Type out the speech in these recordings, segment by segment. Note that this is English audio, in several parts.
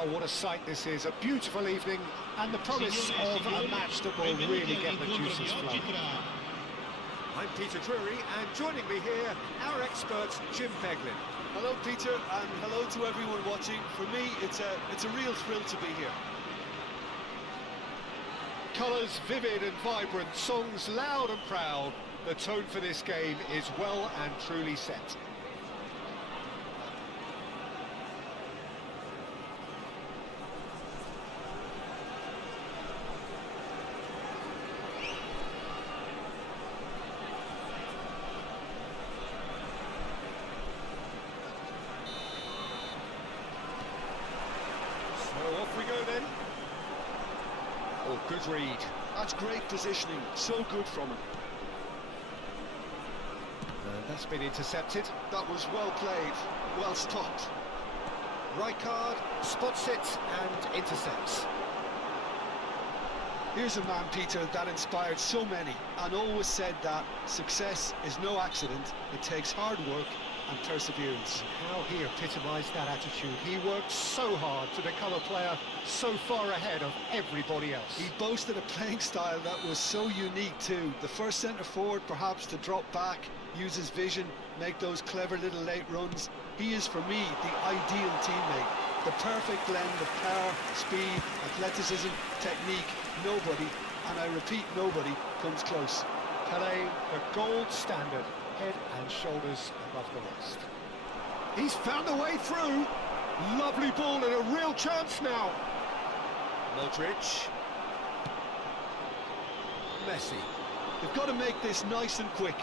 Oh, what a sight this is. A beautiful evening and the promise of a match that will really get the juices flowing. I'm Peter Drury, and joining me here, our expert, Jim Beglin. Hello, Peter, and hello to everyone watching. For me, it's a real thrill to be here. Colours vivid and vibrant, songs loud and proud. The tone for this game is well and truly set. So off we go then. Oh, good read. That's great positioning, so good from him. That's been intercepted. That was well played, well stopped. Rijkaard spots it and intercepts. Here's a man, Peter, that inspired so many and always said that success is no accident, it takes hard work and perseverance. How he epitomised that attitude. He worked so hard to become a player so far ahead of everybody else. He boasted a playing style that was so unique too. The first centre-forward perhaps to drop back, use his vision, make those clever little late runs. He is, for me, the ideal teammate. The perfect blend of power, speed, athleticism, technique. Nobody, and I repeat, nobody, comes close. Pelé, the gold standard, head and shoulders above the rest. He's found a way through. Lovely ball and a real chance now. Modric. Messi. They've got to make this nice and quick.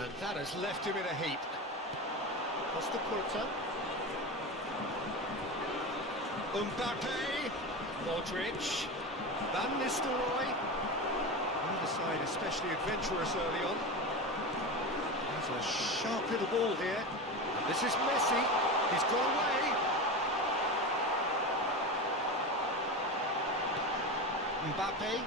And that has left him in a heap. Costa Curta. Mbappe. Modric. Van Nistelrooy. Neither side especially adventurous early on. There's a sharp little ball here. And this is Messi. He's gone away. Mbappe.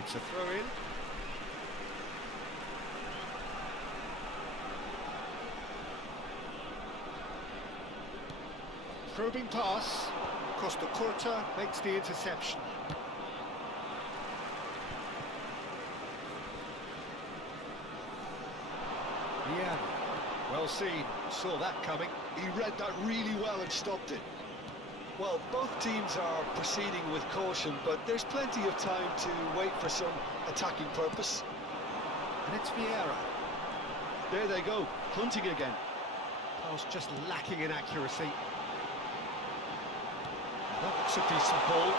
It's a throw-in. Probing pass. Costa Curta makes the interception. Yeah, well seen. Saw that coming. He read that really well and stopped it. Well, both teams are proceeding with caution, but there's plenty of time to wait for some attacking purpose. And it's Vieira. There they go, hunting again. Pass just lacking in accuracy. That looks a decent ball.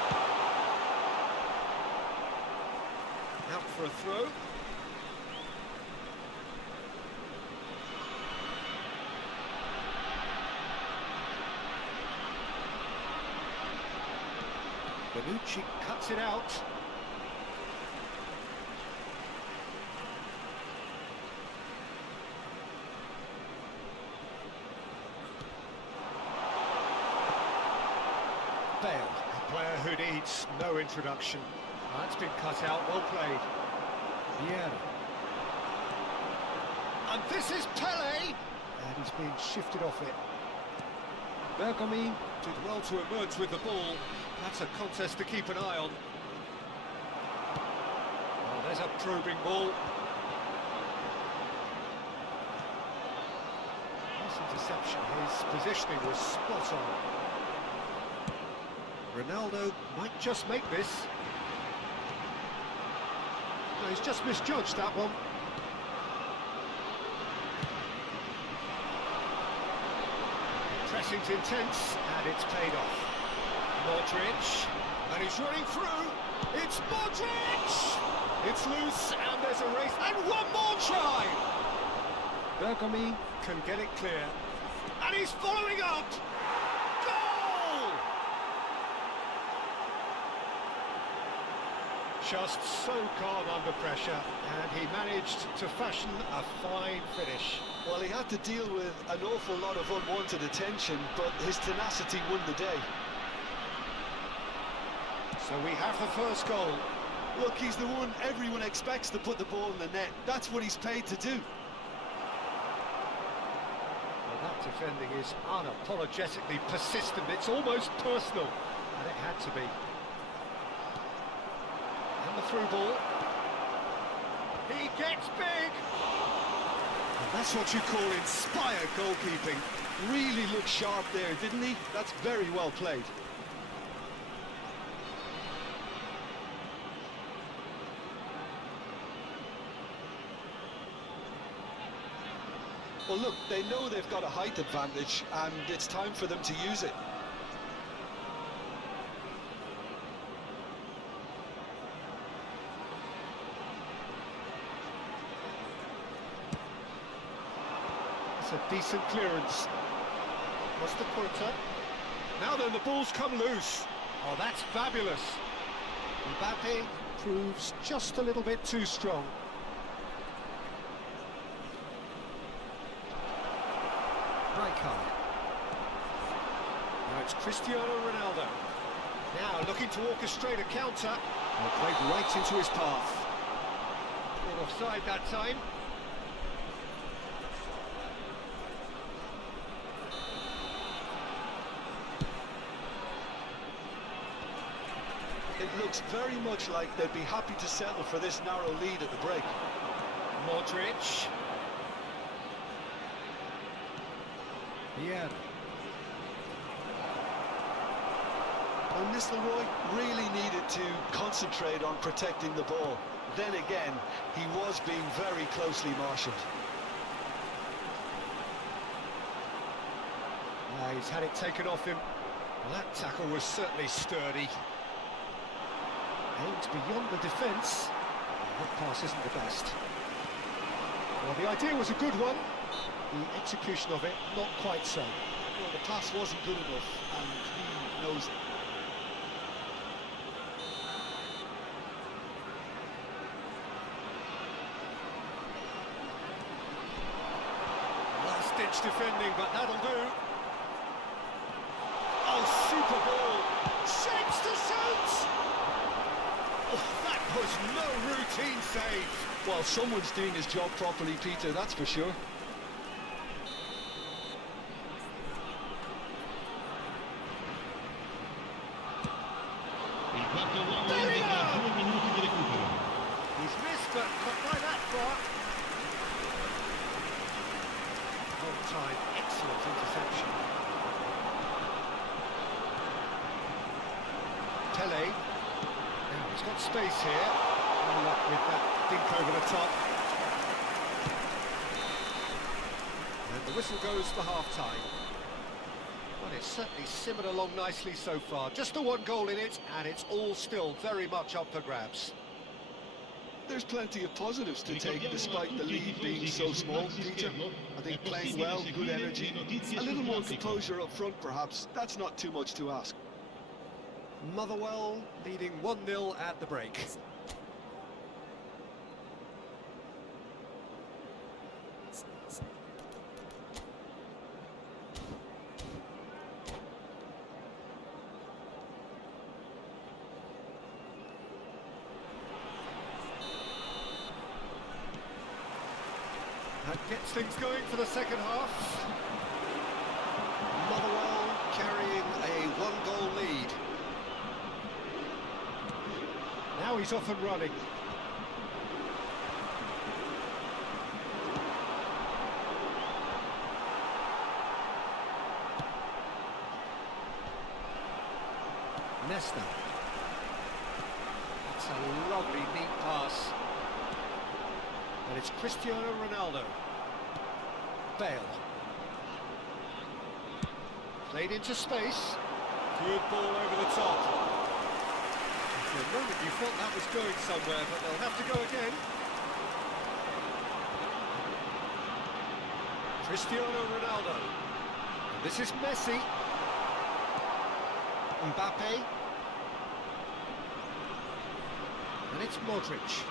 Out for a throw. Bonucci cuts it out. Bale, a player who needs no introduction. That's been cut out, well played. Vieira. And this is Pelé! And he's being shifted off it. Bergami did well to emerge with the ball. That's a contest to keep an eye on. Oh, there's a probing ball. Nice interception. His positioning was spot on. Ronaldo might just make this. No, he's just misjudged that one. Pressing's intense, and it's paid off. Modric, and he's running through. It's Modric! It's loose, and there's a race, and one more try! Bergami can get it clear, and he's following up! Goal! Just so calm under pressure, and he managed to fashion a fine finish. Well, he had to deal with an awful lot of unwanted attention, but his tenacity won the day. So we have the first goal. Look, he's the one everyone expects to put the ball in the net. That's what he's paid to do. Well, that defending is unapologetically persistent. It's almost personal, and it had to be. And the through ball. He gets big! And that's what you call inspired goalkeeping. Really looked sharp there, didn't he? That's very well played. Well, look, they know they've got a height advantage, and it's time for them to use it. It's a decent clearance. Costa Curta. Now then, the ball's come loose. Oh, that's fabulous. Mbappe proves just a little bit too strong. Rijkaard. Now it's Cristiano Ronaldo. Now looking to orchestrate a counter. Well, played right into his path. Caught offside that time. It looks very much like they'd be happy to settle for this narrow lead at the break. Modric. Yeah. Van Nistelrooy really needed to concentrate on protecting the ball. Then again, he was being very closely marshalled. He's had it taken off him. Well, that tackle was certainly sturdy. Aimed beyond the defence. That pass isn't the best. Well, the idea was a good one. The execution of it, not quite so. Well, the pass wasn't good enough, and he knows it. Last-ditch defending, but that'll do. Oh, super ball! Shapes to shoot! Oh, that was no routine save. Well, someone's doing his job properly, Peter, that's for sure. He's missed, but not by that far. Whole time, excellent interception. Tele. Now he's got space here. No luck with that dink over the top. And the whistle goes for half-time. Well, it's certainly simmered along nicely so far. Just the one goal in it, and it's all still very much up for grabs. There's plenty of positives to take despite the lead being so small, Peter. I think playing well, good energy, a little more composure up front perhaps. That's not too much to ask. Motherwell leading 1-0 at the break. That gets things going for the second half. Motherwell carrying a one-goal lead. Now he's off and running. Nesta. That's a lovely, neat pass. And it's Cristiano Ronaldo. Bale. Played into space. Good ball over the top. For a moment you thought that was going somewhere, but they'll have to go again. Cristiano Ronaldo. And this is Messi. Mbappe. And it's Modric.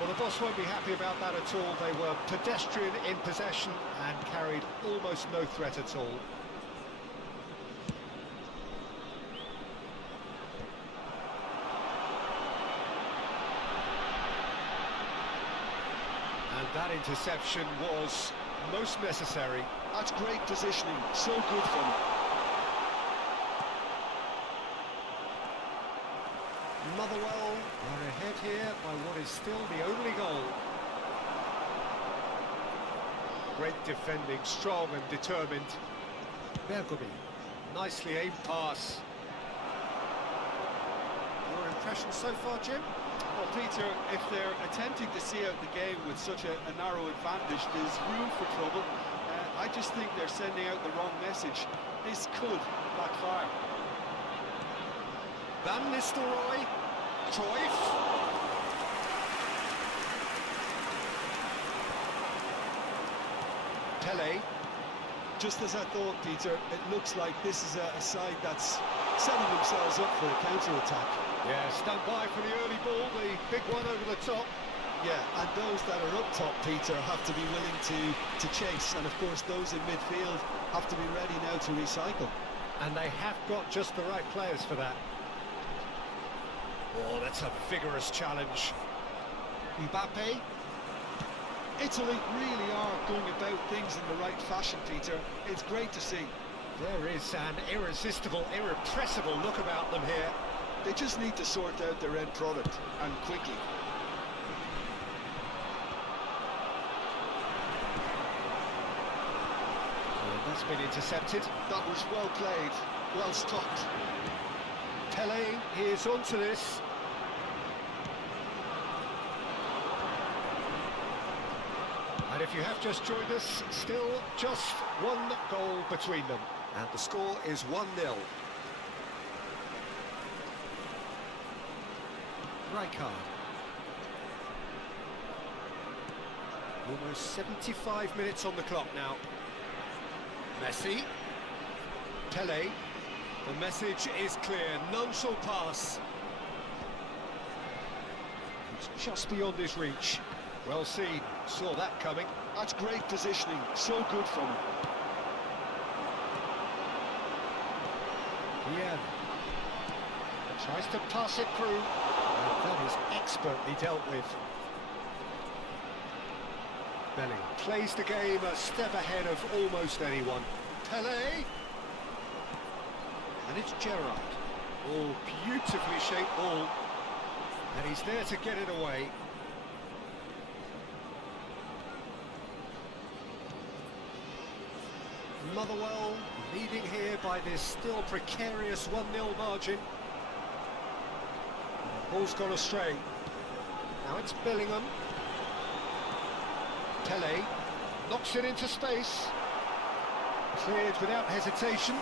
Well, the boss won't be happy about that at all. They were pedestrian in possession and carried almost no threat at all. interception was most necessary. That's great positioning, so good from him. Motherwell are ahead here by what is still the only goal. Great defending, strong and determined. Bergomi, nicely aimed pass. Your impression so far, Jim? Well, Peter, if they're attempting to see out the game with such a narrow advantage, there's room for trouble. I just think they're sending out the wrong message. This could backfire. Van Nistelrooy, Cruyff. Pele. Just as I thought, Peter, it looks like this is a side that's setting themselves up for a counter-attack. Yeah, stand by for the early ball, the big one over the top. Yeah, and those that are up top, Peter, have to be willing to chase. And, of course, those in midfield have to be ready now to recycle. And they have got just the right players for that. Oh, that's a vigorous challenge. Mbappe. Italy really are going about things in the right fashion, Peter. It's great to see. There is an irresistible, irrepressible look about them here. They just need to sort out their end product, and quickly. And that's been intercepted. That was well played, well stopped. Pele is onto this. And if you have just joined us, still just one goal between them. And the score is 1-0. Rijkaard. Almost 75 minutes on the clock now. Messi. Pele. The message is clear, none shall pass. It's just beyond his reach. Well seen, saw that coming. That's great positioning, so good from him. Kalian tries to pass it through, and that is expertly dealt with. Bellingham plays the game a step ahead of almost anyone. Pele! And it's Gerrard. Oh, beautifully shaped ball. And he's there to get it away. Motherwell leading here by this still precarious 1-0 margin. Ball's gone astray. Now it's Bellingham. Pele knocks it into space. Cleared without hesitation.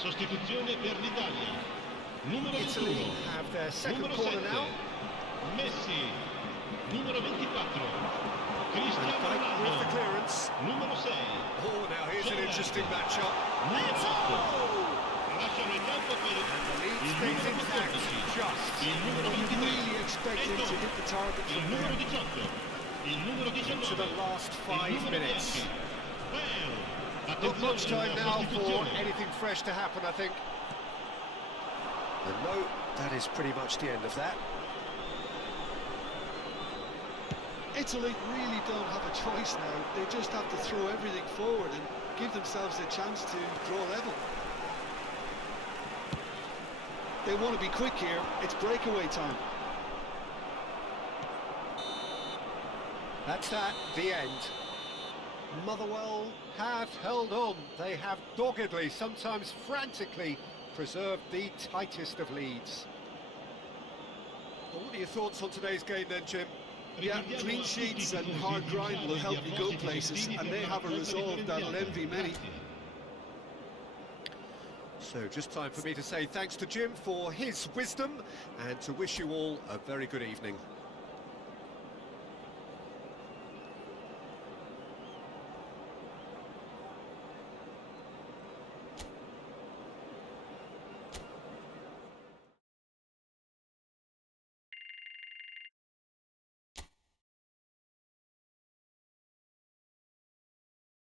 Sostituzione per l'Italia. Numero Italy 21. have their second Numero corner 7. now. Messi. Numero 24. And Cristiano Dyke with the Ronaldo. clearance. Numero 6. Oh, now here's an interesting matchup. Numero It's 8. all! Lasciano il campo per And the lead il stays numero intact, 14. just. Il numero You 23. really expect him to hit the target Il from numero there. 18. Il numero 19. To the last Il 5 numero minutes. 10. Bale. Not much time Attenzione, now for sostituzione. anything fresh to happen, I think. And no, that is pretty much the end of that. Italy really don't have a choice now. They just have to throw everything forward and give themselves a chance to draw level. They want to be quick here. It's breakaway time. That's that, the end. Motherwell have held on. They have doggedly, sometimes frantically, preserved the tightest of leads. Well, what are your thoughts on today's game then, Jim? Yeah, clean sheets and hard grind will help you go places, and they have a resolve that'll envy many. So just time for me to say thanks to Jim for his wisdom and to wish you all a very good evening.